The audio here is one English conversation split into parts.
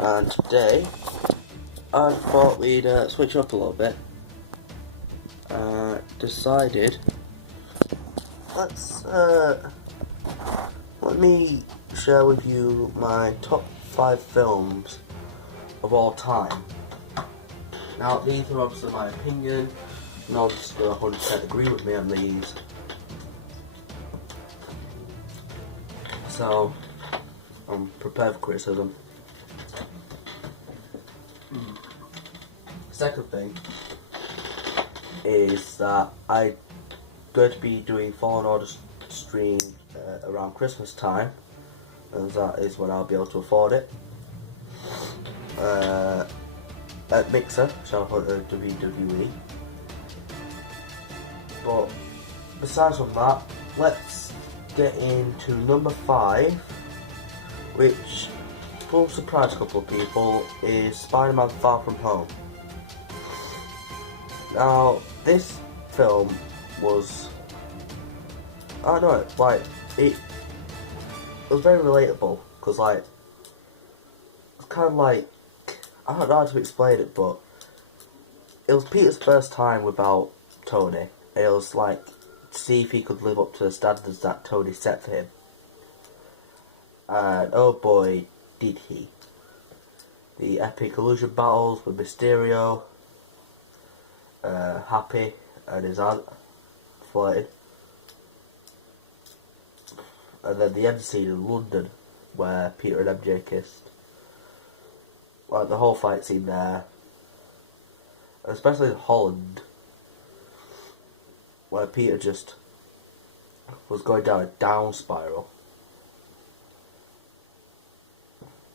and today I thought we'd switch up a little bit. Decided let me share with you my top 5 films of all time. Now these are obviously my opinion, no one's going to 100% agree with me on these. So I'm prepared for criticism. Second thing is that I'm going to be doing Fallen Order stream around Christmas time, and that is when I'll be able to afford it. At Mixer, shout out to WWE. But besides from that, let's get into number 5, which will surprise a couple of people, is Spider-Man Far From Home. Now, this film was, I don't know, like, it was very relatable, because, like, it's kind of like, I don't know how to explain it, but it was Peter's first time without Tony, and it was like, to see if he could live up to the standards that Tony set for him. And oh boy, did he. The epic illusion battles with Mysterio, Happy and his aunt flirting, and then the end scene in London where Peter and MJ kissed. Like the whole fight scene there, and especially in Holland, where Peter just was going down a down spiral,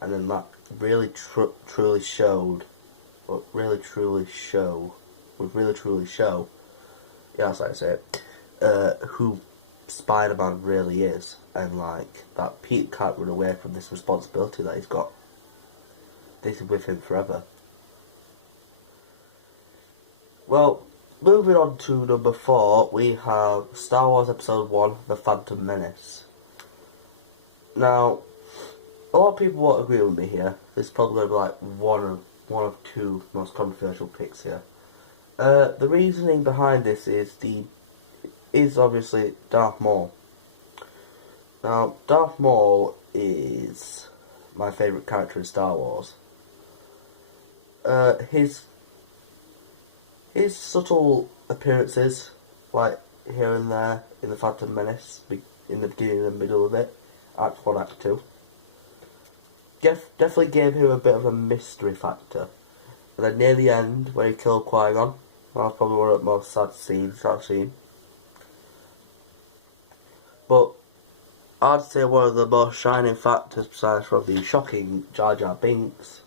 and then that really truly showed, yeah, that's how I say it, who Spider-Man really is, and like that Pete can't run away from this responsibility that he's got. This is with him forever. Well, moving on to number 4, we have Star Wars Episode 1, The Phantom Menace. Now, a lot of people won't agree with me here. This is probably going to be like one of 2 most controversial picks here. The reasoning behind this is obviously Darth Maul. Now, Darth Maul is my favourite character in Star Wars. His subtle appearances, like here and there in the Phantom Menace, in the beginning and the middle of it, Act 1, Act 2, definitely gave him a bit of a mystery factor. And then near the end, when he killed Qui-Gon, that was probably one of the most sad scenes I've seen. But I'd say one of the most shining factors, besides from the shocking Jar Jar Binks,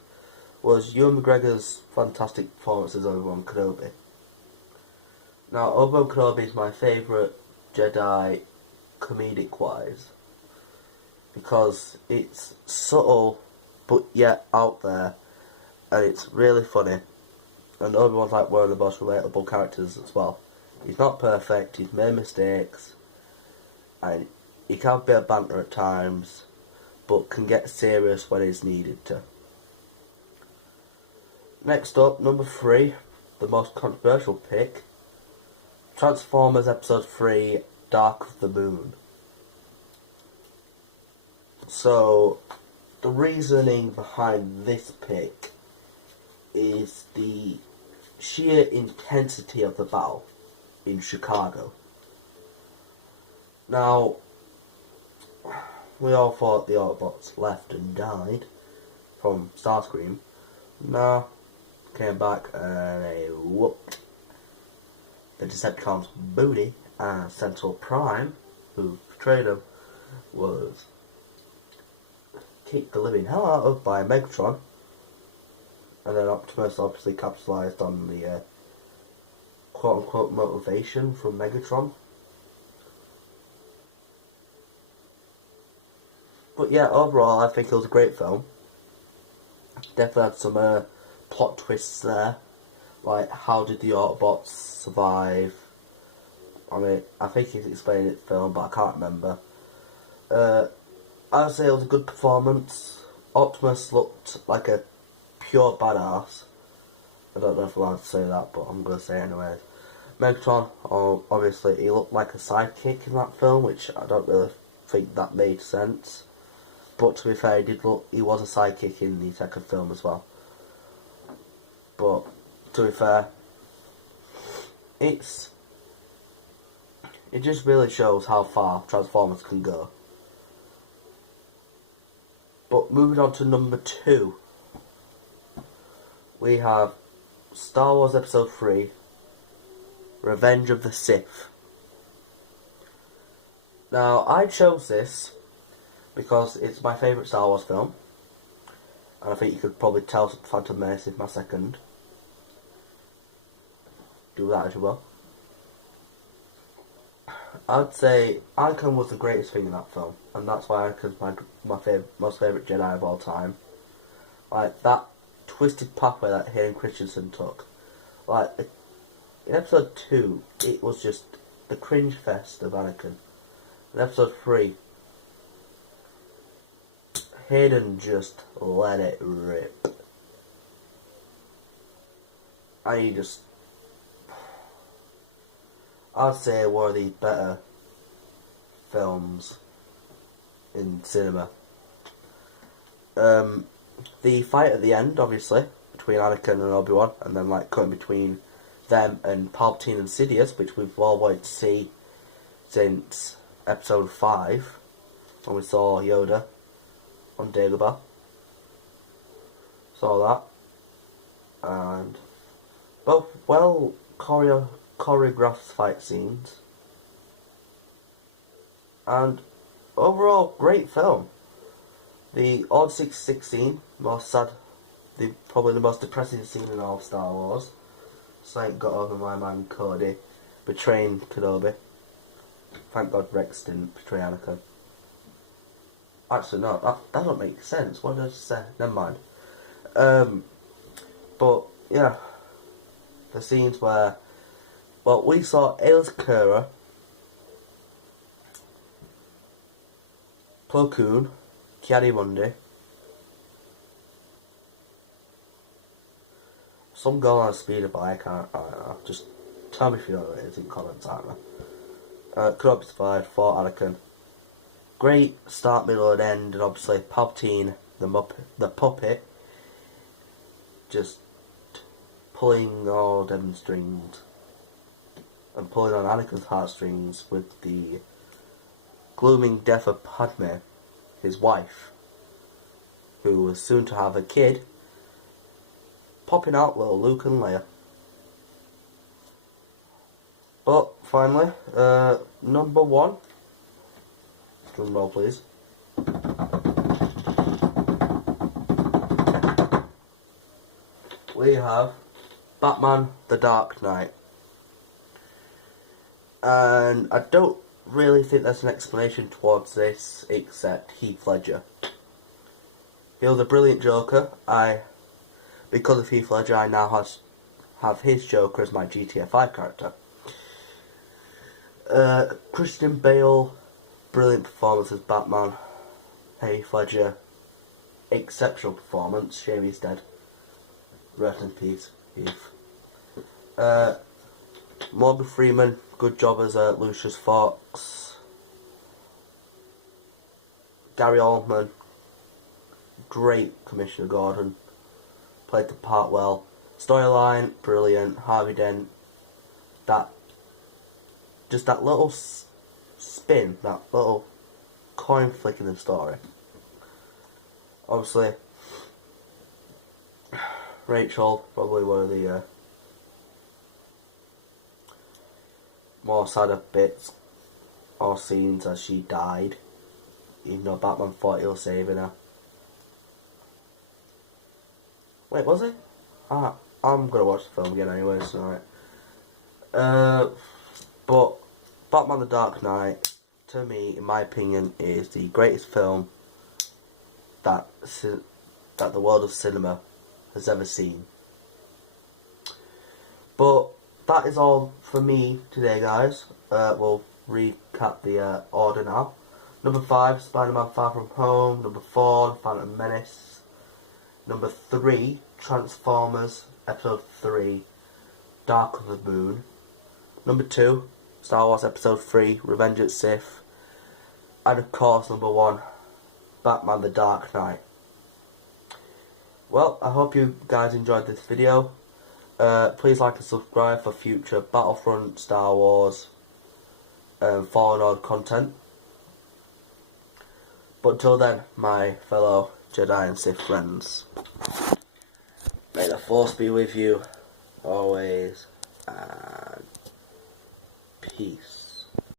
was Ewan McGregor's fantastic performance as Obi-Wan Kenobi. Now, Obi-Wan Kenobi is my favourite Jedi comedic-wise, because it's subtle, but yet out there, and it's really funny. And Obi-Wan's like one of the most relatable characters as well. He's not perfect, he's made mistakes, and he can have a bit of banter at times, but can get serious when it's needed to. Next up, number 3, the most controversial pick, Transformers Episode 3, Dark of the Moon. So, the reasoning behind this pick is the sheer intensity of the battle in Chicago. Now, we all thought the Autobots left and died from Starscream. Nah, came back and they whooped the Decepticons' booty, and Central Prime, who portrayed him, was kicked the living hell out of by Megatron, and then Optimus obviously capitalised on the quote-unquote motivation from Megatron. But yeah, overall I think it was a great film. Definitely had some plot twists there, like how did the Autobots survive. I mean, I think he's explained it in the film, but I can't remember. I'd say it was a good performance. Optimus looked like a pure badass. I don't know if I'm allowed to say that, but I'm going to say it anyway. Megatron, obviously, he looked like a sidekick in that film, which I don't really think that made sense. But to be fair, he was a sidekick in the second film as well. But to be fair, it just really shows how far Transformers can go. But moving on to number 2, we have Star Wars Episode 3, Revenge of the Sith. Now, I chose this because it's my favourite Star Wars film, and I think you could probably tell Phantom Menace is my second. Do that as you will. I'd say Anakin was the greatest thing in that film, and that's why Anakin's my most favourite Jedi of all time. Like, that twisted pathway that Hayden Christensen took. Like, in Episode 2, it was just the cringe fest of Anakin. In Episode 3, Hayden just let it rip. And he just... I'd say one of the better films in cinema. The fight at the end, obviously, between Anakin and Obi-Wan, and then like cutting between them and Palpatine and Sidious, which we've all wanted to see since Episode 5, when we saw Yoda on Dagobah. Saw that, and both well choreographed fight scenes, and overall great film. The Order 66 scene, probably the most depressing scene in all of Star Wars. Something got over my man Cody betraying Kenobi. Thank God Rex didn't betray Anakin. Actually, no, that don't make sense. What did I just say? Never mind. But yeah, the scenes where, well, we saw Aayla Secura, Plo Koon, Ki-Adi-Mundi, some girl on a speeder bike. I don't know. Just tell me if you know what it is in comments. I don't know. Could not be survived for Anakin. Great start, middle, and end, and obviously Palpatine, the puppet, just pulling all them strings and pulling on Anakin's heartstrings with the glooming death of Padme, his wife, who was soon to have a kid, popping out little Luke and Leia. But finally, number 1. Drum roll, please. We have Batman: The Dark Knight. And I don't really think there's an explanation towards this except Heath Ledger. He was a brilliant Joker. Because of Heath Ledger, I now have his Joker as my GTA 5 character. Christian Bale, brilliant performance as Batman. Heath Ledger, exceptional performance. Shame he's dead. Rest in peace, Heath. Morgan Freeman, good job as Lucius Fox. Gary Oldman, great Commissioner Gordon. Played the part well. Storyline, brilliant. Harvey Dent, that little spin, that little coin flick in the story. Obviously, Rachel, probably one of the more sadder bits or scenes as she died, even though Batman thought he was saving her. Wait, was it? I'm gonna watch the film again anyway tonight. But Batman: The Dark Knight, to me, in my opinion, is the greatest film that the world of cinema has ever seen. But that is all for me today, guys. We'll recap the order now. Number 5, Spider-Man Far From Home. Number 4, Phantom Menace. Number 3, Transformers Episode 3, Dark of the Moon. Number 2, Star Wars Episode 3, Revenge of the Sith. And of course, number 1, Batman The Dark Knight. Well, I hope you guys enjoyed this video. Please like and subscribe for future Battlefront, Star Wars, Fallen Order content. But until then, my fellow Jedi and Sith friends, may the Force be with you always, and peace.